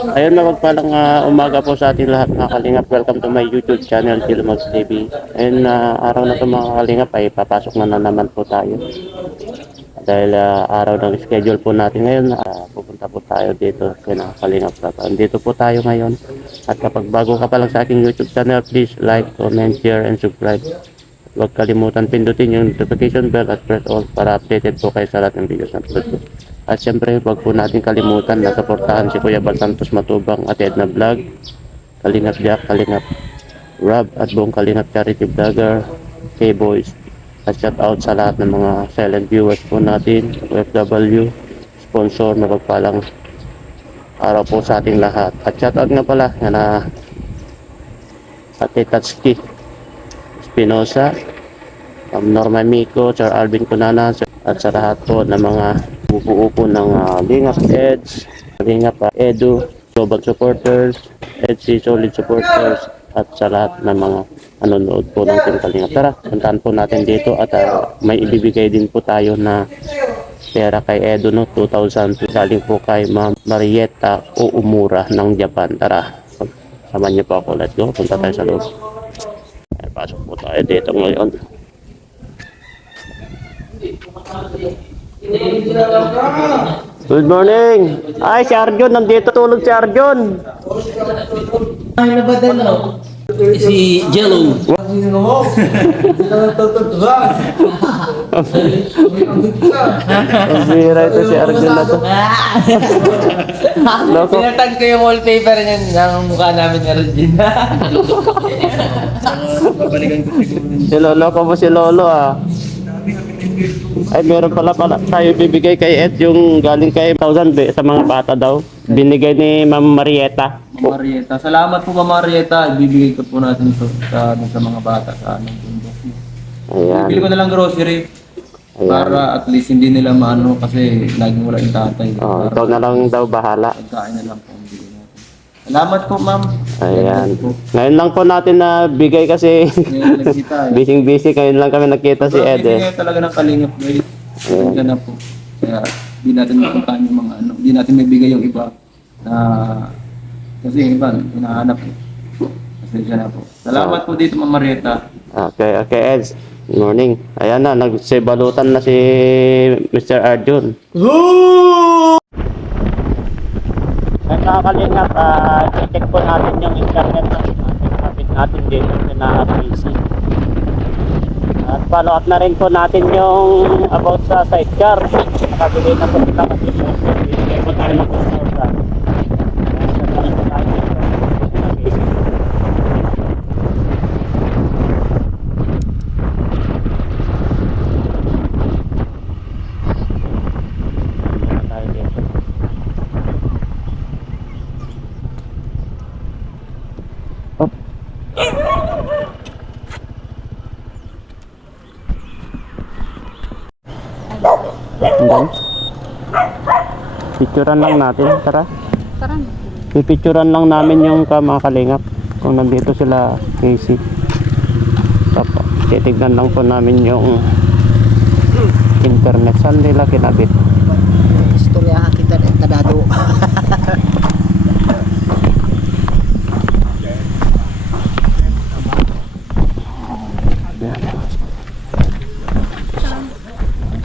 Ayun, mapagpalang umaga po sa ating lahat mga kalingap. Welcome to my YouTube channel, Kilmogs TV. Ayun, araw na ito mga kalingap ay papasok na naman po tayo. Dahil araw ng schedule po natin ngayon, pupunta po tayo dito sa mga kalingap. Dito po tayo ngayon. At kapag bago ka pa lang sa aking YouTube channel, please like, comment, share, and subscribe. Huwag kalimutan pindutin yung notification bell at press all para updated po kayo sa lahat ng videos na upload ko. At syempre, huwag po natin kalimutan na suportahan si Kuya Bal Santos Matubang at Edna Vlog, Kalingap Jack, Kalingap Rob at buong Kalingap Charity Vlogger, K-Boys. At shout out sa lahat ng mga silent viewers po natin, OFW, sponsor na pagpalang araw po sa ating lahat. At shout out nga pala na Ate Tatsuki Espinosa, Norma Miko, Sir Alvin Cunana, at sa lahat po ng mga upo-upo ng Lingap Eds, Lingap Edu, Global Supporters, EDC Solid Supporters, at sa lahat ng mga nanonood po ng Team Kalingap. Tara, puntahan po natin dito at may ibibigay din po tayo na pera kay Edu, no, 2,000 galing po kay Ma'am Marietta Uumura ng Japan. Tara, samahan niyo po ako. Let's go, punta tayo sa loob. Pasok po tayo dito ngayon. Good morning! Ay, si Arjun, nandito tulog si Arjun. Ay, nabadal no? Si Jello. Ang bira ito si Arjun na to. Loko. Pinatag ko yung wallpaper niyan ng mukha namin ni Arjun. Si Lolo ko po si Lolo Ay, meron pala tayo bibigay kay Ed yung galing kay 1,000 sa mga bata daw. Binigay ni Ma'am Marietta. Ma'am Marietta. Salamat po Ma'am Marietta. Ibibigay ko po natin ito sa mga bata sa anong bundok. Ayan. Bibili ko na lang grocery. Ayan. Para at least hindi nila maano kasi laging wala yung tatay. Oh, ikaw na lang daw bahala. Pagkain na lang po ang bigay natin. Salamat po Ma'am. Ayan. Ngayon lang po natin na bigay kasi Ngayon nagkita busy ngayon lang kami nakita si Ed. Ngayon talaga ng kalingap guys. Ayan na po. Kaya hindi natin mapuntahan yung mga ano. Hindi natin maibigay yung iba na kasi yung iba hinahanap eh. Pasensya na po. Salamat po dito Ma'am Marietta. Okay, Ed. Good morning. Ayan na, nagsibalutan na si Mr. Arjun. Ay, nakakalingap, check po natin yung internet ng ating kapit natin dito na PC. At follow up na rin po natin yung about sa sidecar. Nakabili na po kita kasi binigay po tayo ng consulta. Picturean lang natin, tara. Pipicturean lang namin yung mga kalingap kung nandito sila Casey. Tapos titignan lang po namin yung internet saan nila kinabit. Istorya kita kadado.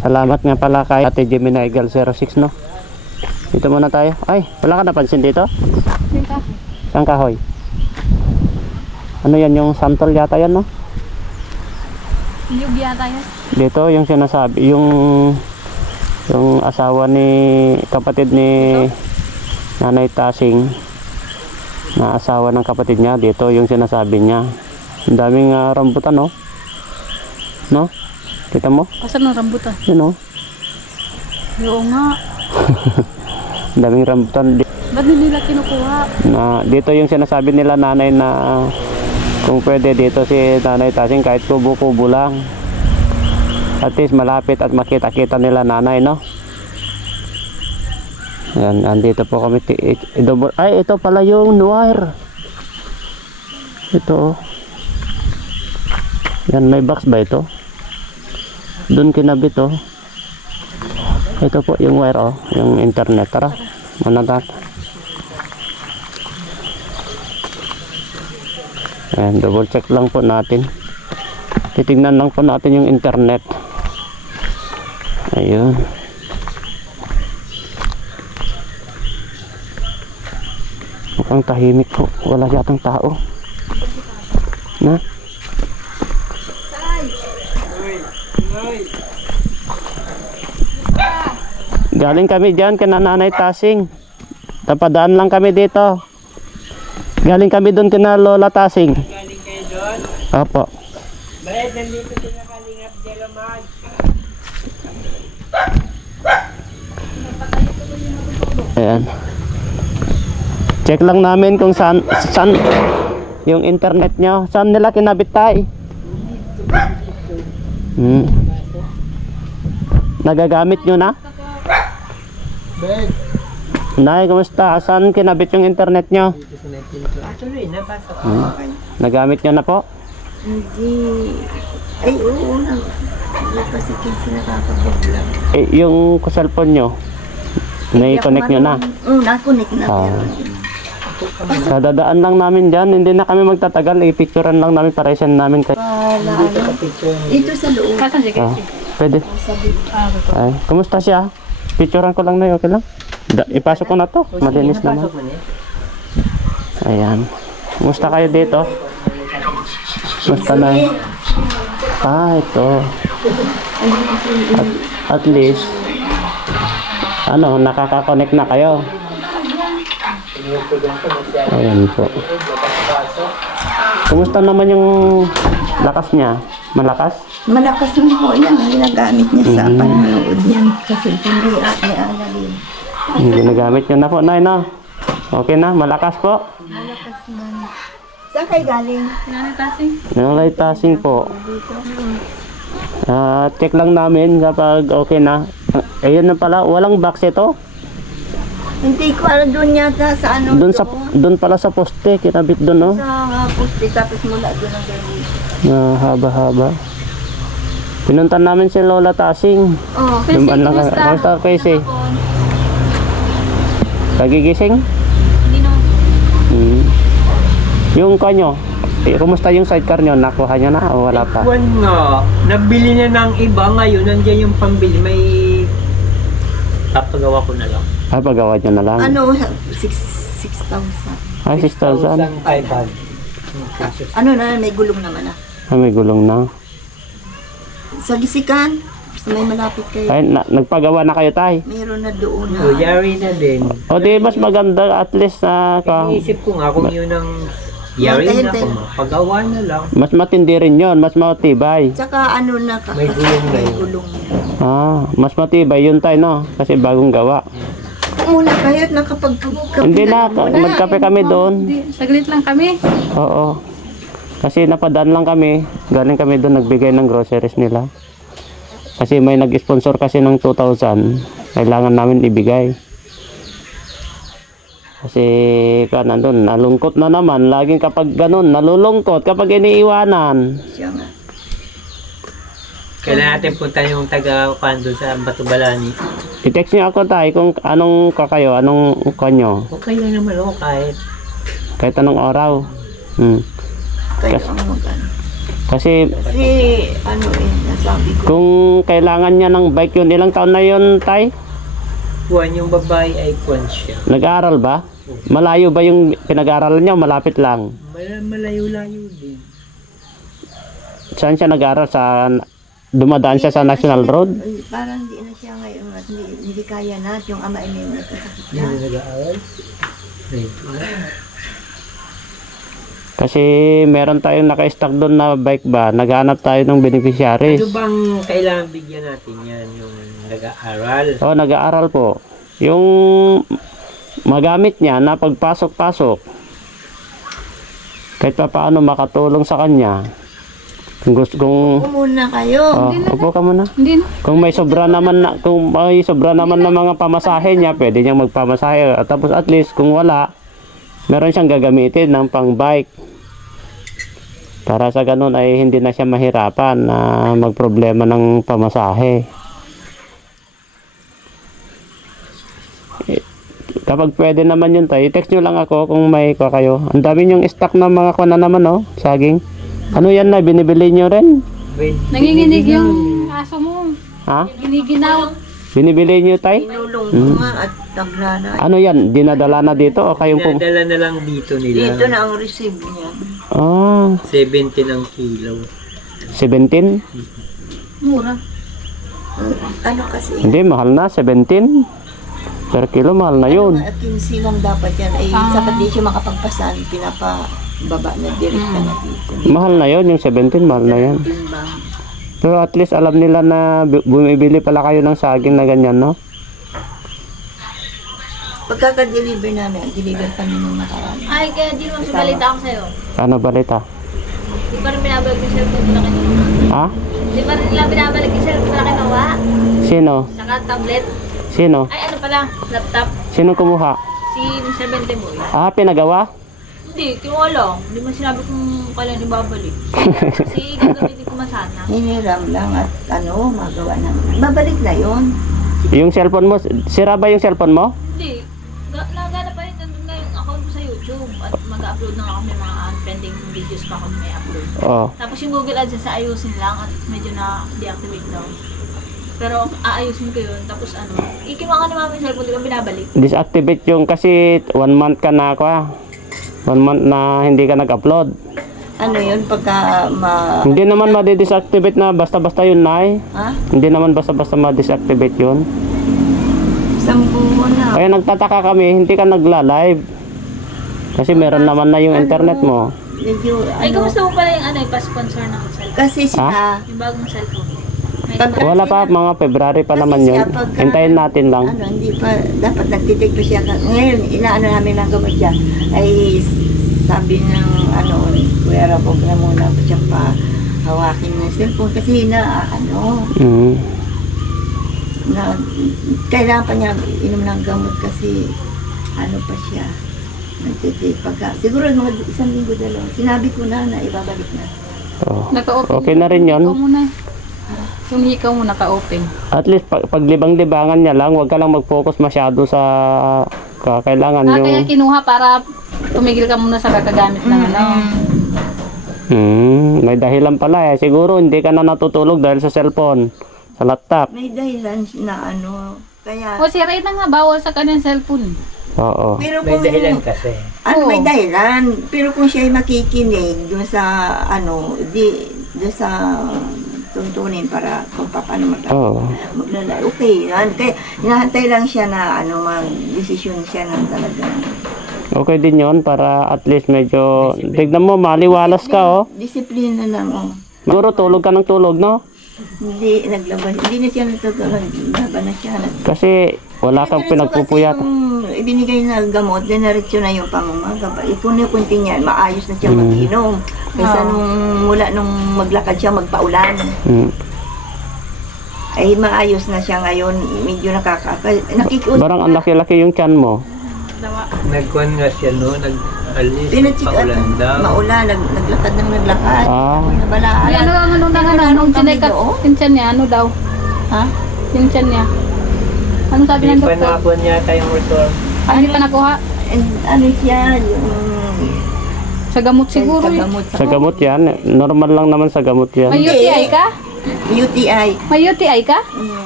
Salamat nga pala kay Ate Gemini Eagle 06, no? Dito muna tayo. Ay, wala ka napansin dito? Saan kahoy? Ano yan, yung santol yata yan, no? Yung yata yan. Dito, yung sinasabi, yung asawa ni, kapatid ni Nanay Tasing, na asawa ng kapatid niya, dito yung sinasabi niya. Ang daming rambutan, no? No? Kita mo? Asan ang rambutan? Yun, no? Oo nga. Ang daming rambutan. Ba't nila kinukuha? Na, dito yung sinasabi nila nanay na kung pwede dito si Nanay Tasing kahit kubo-kubo lang. At least malapit at makita-kita nila nanay, no? Yan, andito po kami. Ay, ito pala yung wire. Ito. Yan, may box ba ito? Doon kinabit, oh. Ito po yung wire, oh. Yung internet. Tara, manatap. Ayan, double check lang po natin. Titignan lang po natin yung internet. Ayun. Mukhang tahimik po. Wala yatang tao. Na? Galing kami dyan kina Nanay Tasing. Tapadaan lang kami dito. Galing kami doon kina Lola Tasing. Galing kayo doon? Opo. Bayad, nandito sila Kalingap Jelomag. Ayan. Check lang namin kung saan yung internet nyo. Saan nila kinabit tayo? Nagagamit nyo na? Nay, kumusta? Saan kinabit yung internet nyo? Actually, napasok ko. Nagamit nyo na po? Hindi. Ay, oo na. Hindi kasi kasi nakakapag-vlog. Eh, yung cellphone nyo, nai-connect nyo na? Oo, na-connect na. Ah. Kadadaan lang namin dyan, hindi na kami magtatagal, i-picturean lang namin para isend namin kay... Wala, ano. Ito sa loob. Kasan si Ah, Casey? pwede. Ay, kumusta siya? Picturean ko lang na okay lang? Ipasok ko na to, malinis naman. Ayan. Kumusta kayo dito? Kumusta na? Ah, ito. At least, ano, nakaka-connect na kayo. Ayan po. Kumusta naman yung lakas niya? Malakas? Malakas na po yan. Ang ginagamit niya sa panonood niyan. Kasi hindi ala din. Yung ginagamit niya na po, Nay, no? Okay na, malakas po. Malakas na. Saan kayo galing? Nanay Tasing? Nanay Tasing po. Check lang namin kapag okay na. Ayun na pala, walang box ito. Hindi ko alam doon yata sa ano Doon pala sa poste, kinabit doon, no? Sa poste, tapos mula doon ang gawin. Haba-haba. Pinuntan namin si Lola Tasing. Oh, Dumaan lang kami. Kamusta Casey? Kagigising? Hindi naman. Yung kanyo, kumusta yung sidecar nyo? Nakuha nyo na o wala pa? Buwan nga, nabili na ng iba ngayon, nandiyan yung pambili, may papagawa ko na lang. Pagawa nyo na lang. ano, 6,000. Ay, 6,000. 1,500. Ano na, may gulong naman ah. May gulong na. Sa Gisikan, sa may malapit kayo. Ay, nagpagawa na kayo, tay. Mayroon na doon na. So, yari na din. O di, mas maganda at least na Iniisip ko nga kung yun ang yari na Hintay-hintay. ko, pagawa na lang. mas matindi rin yun, mas matibay. Tsaka ano na May gulong na may yun. gulong. Mas matibay yun, tay, no? Kasi bagong gawa. Muna kayo at Hindi na, magkape kami doon. Saglit lang kami. Oo. Kasi napadaan lang kami, galing kami doon nagbigay ng groceries nila. Kasi may nag-sponsor kasi ng 2,000, kailangan namin ibigay. Kasi nandun, nalungkot na naman, laging kapag ganun, nalulungkot kapag iniiwanan. Siya nga. Kailan natin punta yung taga-Pando sa Batubalani. I-text niyo ako, tay, kung anong kakayo, anong kanyo, Okay lang naman ako kahit kahit anong araw. Kayo ang mag-ano. Kasi Kasi ano nasabi ko. kung kailangan niya ng bike yun, ilang taon na yun, tay? buwan yung babae ay kwan siya. Nag-aaral ba? Malayo ba yung pinag-aaralan niya o malapit lang? Malayo-layo din. Saan siya nag-aaral? Dumadaan siya sa National Road? Ay, parang hindi na siya ngayon. At hindi kaya na. Yung ama ay may nagkasakit Hindi na. na nag-aaral. Kasi meron tayong naka-stock doon na bike ba? Naghanap tayo ng beneficiaries. Ano bang kailangan bigyan natin yan? Yung nag-aaral? Oo, nag-aaral po. Yung magamit niya na pagpasok-pasok. Kahit pa paano makatulong sa kanya. Kung gusto kung Muna kayo. upo ka muna. Hindi na. Kung may sobra naman na mga pamasahe niya, pwede niyang magpamasahe. At tapos at least kung wala, meron siyang gagamitin ng pang-bike. Para sa ganun ay hindi na siya mahirapan na magproblema ng pamasahe. Kapag pwede naman yun tayo, text nyo lang ako kung may kwa kayo. Ang dami yung stock ng mga kwa na naman, oh, saging. Ano yan na, binibili nyo rin? Nanginginig yung aso mo. Ha? Giniginaw. Binibili nyo tayo? Inulong ko nga at naglana. Ano yan, dinadala na dito o kayong pum... Dinadala na lang dito nila. Dito na ang receive niya. Ah, 70 ng kilo. 17? Mura. Ano kasi? Hindi, mahal na, 17. Per kilo, mahal na yun. 15 lang dapat yan. Ay, sapat di siya makapagpasan. Pinapababa na direkta na dito. Mahal na yun, yung 17, mahal na yan. Timbang. Pero at least alam nila na bumibili pala kayo ng saging na ganyan, no? Pagkaka-deliver namin, deliver kami nung nakaraan. Ay, kaya di mo balita ako sa'yo. Ano balita? Di pa rin binabalik yung cellphone nila kayo. Ha? Di pa rin nila binabalik yung cellphone nila kinuha. Sino? Saka tablet. Sino? Ay, ano pala? Laptop. Sino kumuha? Si Mr. Benteboy. Ah, pinagawa? Hindi, kinuha lang. Hindi man sinabi kung kailan ibabalik. Kasi gagamitin ko man sana. Hiniram lang at magawa namin. Babalik na yun. Yung cellphone mo, sira ba yung cellphone mo? Hindi. Nagana pa rin nandun na yung account ko sa YouTube. At mag-upload na ako may mga pending videos pa ako may upload. Oo. Tapos yung Google AdSense ayusin lang at medyo na deactivate daw. Pero aayusin ko yun. Tapos ikinuha ka ni mama yung cellphone, di ba binabalik? Disactivate yung kasi 1 month ka na ako, 1 month na hindi ka nag-upload. Ano yun pagka Hindi naman ma-disactivate na basta-basta yun, Nay. Ha? Hindi naman basta-basta ma-disactivate yun. Isang buwan na. Kaya nagtataka kami, hindi ka nagla-live. Kasi meron naman na yung internet mo. Medyo Ay, kamusta mo pala yung pa-sponsor ng cellphone? Kasi siya, Yung bagong cellphone. May Wala pa, mga February pa naman yun. Hintayin natin lang. hindi pa, dapat nagtitig pa siya. Ngayon, inaano namin ng gamot siya, ay sabi ng kuya Rabog na muna pa siya pa hawakin ng cellphone kasi Mm. kailangan pa niya inom ng gamot kasi pa siya. Nagtitig pagka. Siguro mga 1 linggo dalawa. Sinabi ko na ibabalik na. Oh. Naka-open. Okay na rin yun. Ikaw muna. Yung hikaw mo naka-open. At least paglibang-libangan niya lang, huwag ka lang mag-focus masyado sa kailangan Kaya yung... kinuha para tumigil ka muna sa kakagamit ng May dahilan pala eh. Siguro hindi ka na natutulog dahil sa cellphone, sa laptop. May dahilan na kaya... O sira na nga, bawal sa kanyang cellphone. Oo. Pero May kung, dahilan kasi. may dahilan. Pero kung siya ay makikinig doon sa, doon sa tuntunin para kung paano maglalay. Okay yan. Kaya hinahantay lang siya na mag-desisyon siya ng talagang. Okay din yon para at least medyo... Tignan mo, maliwalas ka, oh. Disiplina lang, Siguro tulog ka ng tulog, no? Hindi naglabas. Hindi na siya natutulog. Laban na siya. Kasi wala kang pinagpupuyat. Yung ibinigay na gamot, dinaretso na yung pangumaga. Ipunti niya, maayos na siya mag-inom. Kaysa mula nung maglakad siya, magpaulan. Ay maayos na siya ngayon. Medyo nakikiusap. Parang ang laki-laki yung tiyan mo. Nagkuhan nga siya nag-alis. Pinacheck up. Paulan daw. Maulan, naglakad ng naglakad. Ah. Nabalaan. Nung chinekat, yung tiyan niya, daw? Ha? Yung tiyan niya. Ano sabi ng Hindi pa doktor? nakuha yata yung result. Hindi pa nakuha? And, siya, yung... Sa gamot siguro. Sa eh. gamot. Sa gamot yan. Normal lang naman sa gamot yan. May UTI ka? UTI. May UTI ka?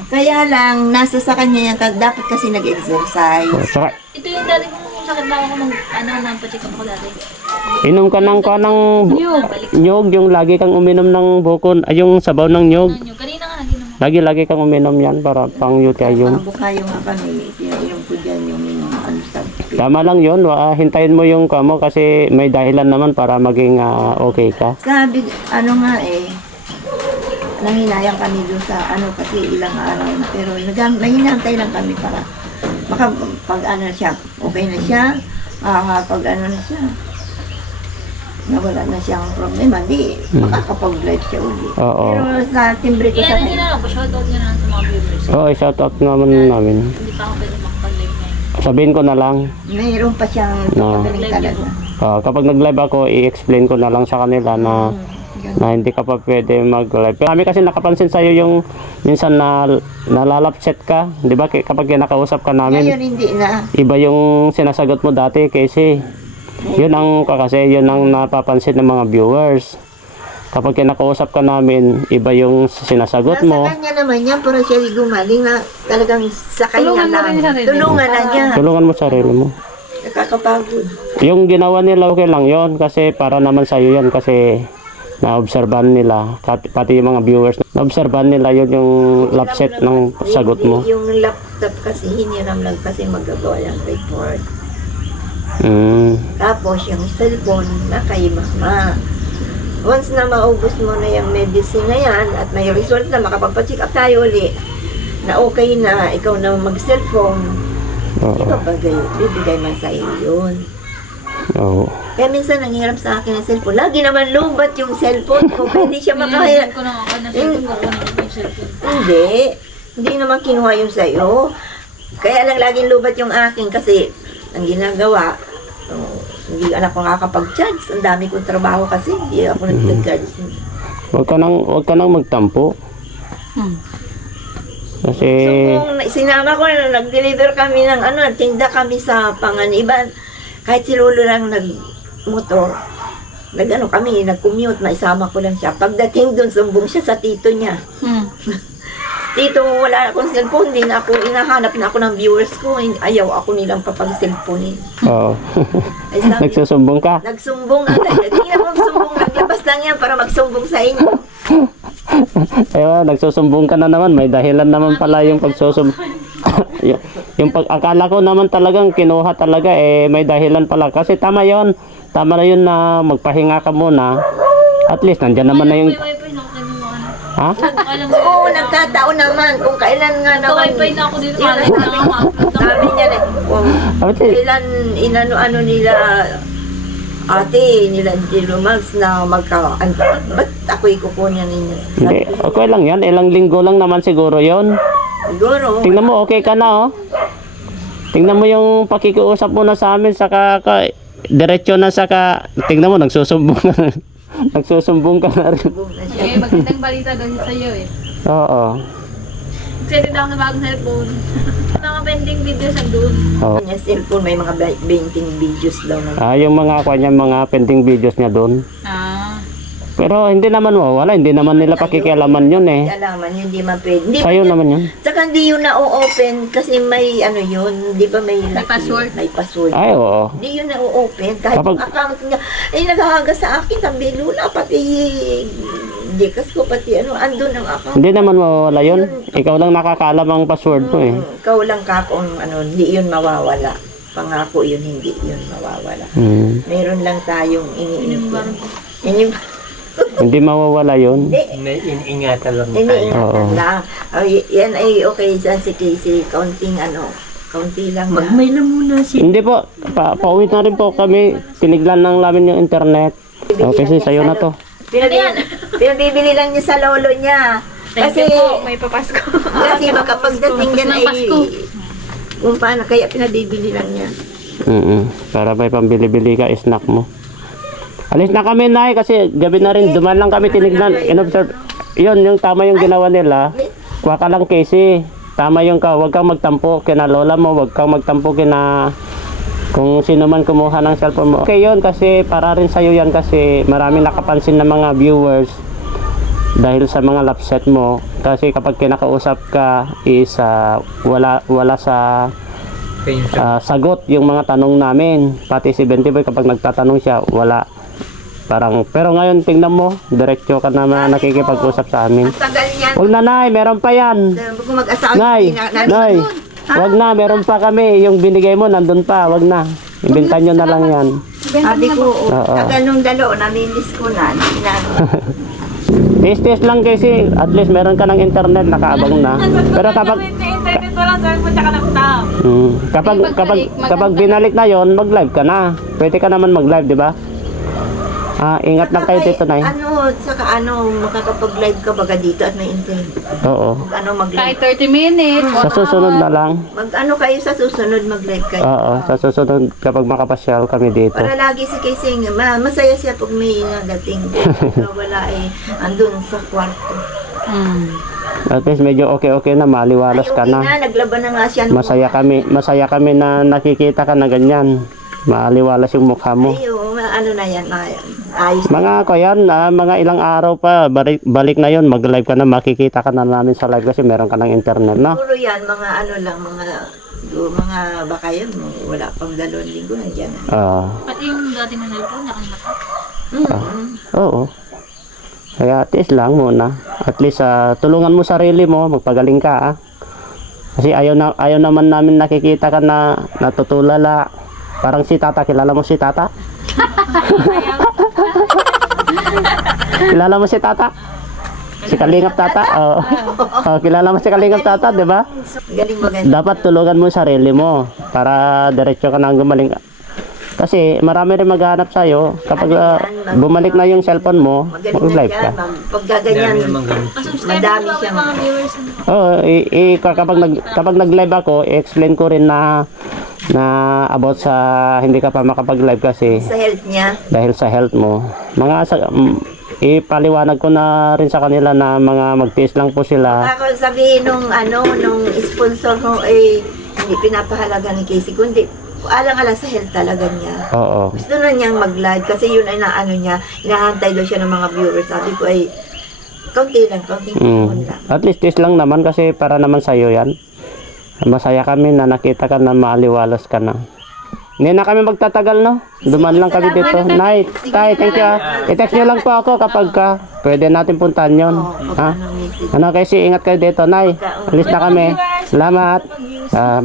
Kaya lang, nasa sa kanya yan, dapat kasi nag-exercise. Saka, Ito yung dati kong sakit na ako nang pa-check up ko dati. inom ka ng nyog, yung lagi kang uminom ng bukon, ay yung sabaw ng nyog. Kanina nga naginom. Lagi kang uminom yan para pang UTI yun. Ang bukayo nga kami, pinainom ko dyan yung sabi. Tama lang yun, hintayin mo yung kamo kasi may dahilan naman para maging okay ka. Sabi, nanghinayang kami doon sa kasi ilang araw na. Pero nahinantay lang kami para pag siya, okay na siya, pag na siya, nawala na siyang problema, di makakapag-live siya uli. Oo. Pero sa timbre ko sa Hindi na lang, pa-shoutout nga na sa mga viewers. Oo, shoutout naman namin. Hindi pa ako pwede makapag-live ngayon. Sabihin ko na lang, mayroon pa siyang No. pagaling talaga. kapag nag-live ako, i-explain ko na lang sa kanila na Na hindi ka pa pwede mag-live. Pero kami kasi nakapansin sa'yo yung minsan na nalalapset ka. Di ba? Kapag kinakausap ka Ngayon namin, hindi na. iba yung sinasagot mo dati kasi yun ang napapansin ng mga viewers. Kapag kinakausap ka namin, iba yung sinasagot mo. Nasa kanya naman yan, pero siya gumaling na talagang sa kanya lang. Tulungan na niya. Tulungan mo sarili mo. Nakakapagod. Yung ginawa nila okay lang yon kasi para naman sa'yo yan kasi naobserbahan nila, pati yung mga viewers, naobserbahan nila yun yung lapset ng sagot mo. Yung laptop kasi, hiniram lang kasi magagawa yung report. Tapos yung cellphone na kay mama. Once na maubos mo na yung medicine na yan at may result na makapagpa-check up tayo uli na okay na ikaw na mag-cellphone, bibigay man sa iyo yun. Oo. Kaya minsan nanghirap sa akin ang cellphone. Lagi naman lubat yung cellphone ko. Hindi siya makahaya. ko na ako na cellphone, kukunin ko yung cellphone. Hindi naman kinuha yung sa'yo. Kaya lang laging lubat yung akin kasi ang ginagawa, hindi anak ko nakakapag-charge. Ang dami kong trabaho kasi hindi ako nag-charge. Huwag ka nang magtampo. Kasi So kung sinama ko na nag-deliver kami ng tinda kami sa Panganiban, kahit si Lolo lang nag-motor, kami, nag-commute, maisama ko lang siya. Pagdating doon, sumbong siya sa tito niya. Tito, wala akong cellphone, din ako, inahanap na ako ng viewers ko, ayaw ako nilang papag-cellphone. oo. Ay, sabi, Nagsusumbong ka. nagsumbong agad. Hindi na magsumbong, naglabas lang yan para magsumbong sa inyo. Ewa, nagsusumbong ka na naman. May dahilan naman pala yung pagsusumbong. yung akala ko naman talagang kinuha talaga may dahilan pala. Kasi tama yon. Tama na yun na magpahinga ka muna. At least nandyan naman na yung... May wifi na ako kayo mo. Ha? Oo, nagkataon naman. Kung kailan nga naman. Wifi na ako dito. Yun ang sabi niya na, kung kailan inano-ano nila, ate, nila Angelo Max na ba't ako'y kukunin ninyo? Hindi, okay lang yan. Ilang linggo lang naman siguro yon. Siguro. Tingnan mo, okay ka na, oh. Tingnan mo yung pakikiusap mo na sa amin, saka diretso na saka, tingnan mo, nagsusumbong ka na. Nagsusumbong ka na rin. Eh, magandang balita doon sa iyo eh. Oo. Excited ako na bagong cellphone. Mga pending videos andun. Oo. Kanya cellphone, may mga 20 videos daw na. Yung mga mga pending videos niya doon. Pero hindi naman mawawala, hindi naman nila pakikialaman yun eh. Alaman yun, hindi man pwede. Hindi Sa'yo man naman yun. Saka hindi yun na-open kasi may yun, di ba may password? May password. Ay, oo. Hindi yun na-open. Kahit Kapag- yung account niya, naghahaga sa akin, sabi Lula, pati Gcash ko, pati andun ang account. Hindi naman mawawala yun. Ikaw lang nakakaalam ang password mo eh. Ikaw lang ka kung hindi yun mawawala. Pangako yun, hindi yun mawawala. Meron lang tayong iniimbang. Hindi mawawala yun. Iniingatan lang tayo. Iniingatan lang. Yan ay okay dyan si Casey. Kaunti lang na. Magmay na muna si... Hindi po, pauwi na rin po kami. Piniglan lang namin yung internet. Okay, sa'yo na to. Pinabibili lang niya sa lolo niya. Kasi, May papasko. kasi baka pagdating yan ay, kung paano, kaya pinabibili lang niya. Para may pambili-bili ka, snack mo. Alis na kami, Nay, kasi gabi na rin. Duman lang kami tinignan. In-observe. Yun, yung tama yung ginawa nila. Kuha ka lang, Casey. Tama yung huwag kang magtampo kina lola mo. Huwag kang magtampo kina kung sino man kumuha ng cellphone mo. Okay yun, kasi para rin sa'yo yan kasi maraming nakapansin ng mga viewers dahil sa mga lapset mo. Kasi kapag kinakausap ka is wala sa sagot yung mga tanong namin. Pati si Bentiboy kapag nagtatanong siya, wala. Pero ngayon tingnan mo, diretso ka na nakikipag-usap sa amin. Ang tagal niyan. Huwag na, Nay, meron pa yan. Kung mag-asawa, Nay, Nay, wag na, meron pa kami. Yung binigay mo, nandun pa, wag na. Ibenta nyo na lang yan. sabi ko, Oo. tagal nung dalo, namilis ko na. Test lang kasi, at least meron ka ng internet, nakaabang na. Pero Internet wala, sabi mo tsaka laptop. kapag binalik na yon, mag-live ka na. Pwede ka naman mag-live, di ba? Ingat lang kayo dito, Nay. Saka makakapag-live ka baga dito at may internet. Oo. Mag-live. Kahit 30 minutes. Sa susunod na lang. Kayo sa susunod mag-live kayo. Oo, sa susunod kapag makapasyal kami dito. Para lagi si Casing, masaya siya pag may nadating. Wala andun sa kwarto. At least medyo okay na, maliwalas ka na. Naglaban na nga siya. Masaya kami na nakikita ka na ganyan. Maliwalas yung mukha mo. Na yan, ayos. Mga mga ilang araw pa, balik na yon, mag-live ka na, makikita ka na namin sa live kasi meron ka ng internet, no? Puro yan, mga baka yun, wala pang 2 linggo, nandiyan na. Pati yung dati na cellphone, nakalata. Oo. Kaya at least lang muna. At least tulungan mo sarili mo, magpagaling ka. Kasi ayaw naman namin nakikita ka na natutulala. Parang si Tata, kilala mo si Tata? Kilala mo si Tata? Si Kalingap Tata? Oo. Kilala mo si Kalingap Tata, di ba? Galing maganda. Dapat tulungan mo yung sarili mo para diretso ka nang gumaling. Kasi marami rin maghanap sa'yo kapag bumalik na yung cellphone mo, mag-live ka. Paggaganyan, madami siya. Mga viewers. Oo, kapag nag-live ako, i-explain ko rin na about sa hindi ka pa makapag-live kasi Sa health niya. dahil sa health mo. Ipaliwanag ko na rin sa kanila na mga magtiis lang po sila. Ako sabihin nung sponsor ko, hindi pinapahalaga ni Casey, kundi alang-alang sa health talaga niya. Oo. Gusto na niyang mag-live kasi yun ay niya, inahantay daw siya ng mga viewers. Sabi ko ay, kaunti lang. At least tiis lang naman kasi para naman sa'yo yan. Masaya kami na nakita ka na maaliwalas ka na. Hindi na kami magtatagal, no? Duman lang kami dito. Night, Tay, thank you. I-text nyo lang po ako kapag pwede natin puntahan yun. Ha? Kasi ingat kayo dito, Nay. Alis na kami. Salamat.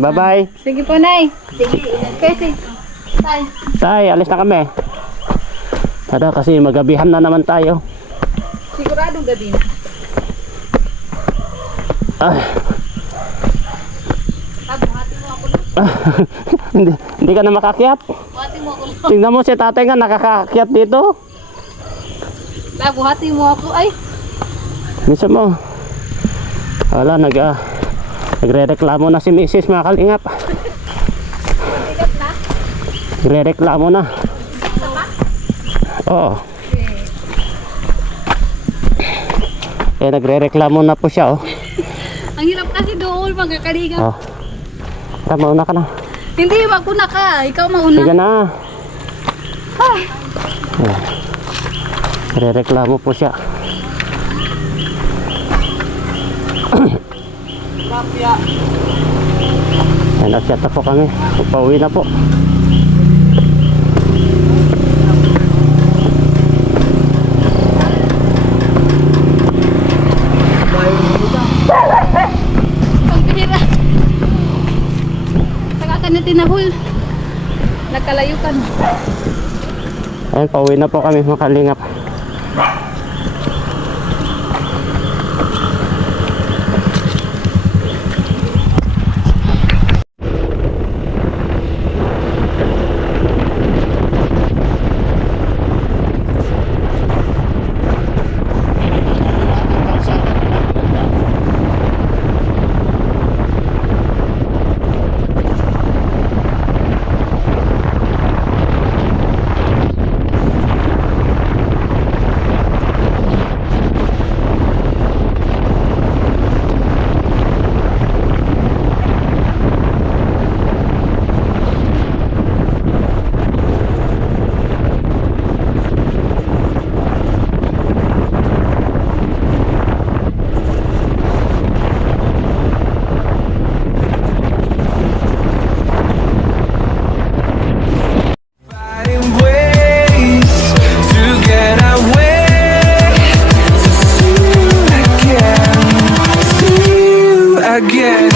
Bye-bye. Sige po, Nay. Sige, Kasi, bye. Tay, alis na kami. Tada, kasi magabihan na naman tayo. Siguradong gabi na. Buhati mo ako lang. Hindi ka na makakyat. Buhati mo ako lang. Tingnan mo si tatay nga nakakakyat dito. Buhati mo ako. Ay, Misa mo. Wala, nagre-reklamo na si Mrs. mga kalingap. Nagre-reklamo na. Oo. Nagre-reklamo na po siya, oh. ang hirap kasi doon, magkakaligan. Oh. Mauna ka na. Hindi, maguna ka. Ikaw mauna. Sige na. Nagre-reklamo po siya. Nag-chat na po kami. Pauwi na po. Pagpihira. Saka ka na tinahul. Nagkalayo ka na. Ayun, pauwi na po kami mga kalingap. Again.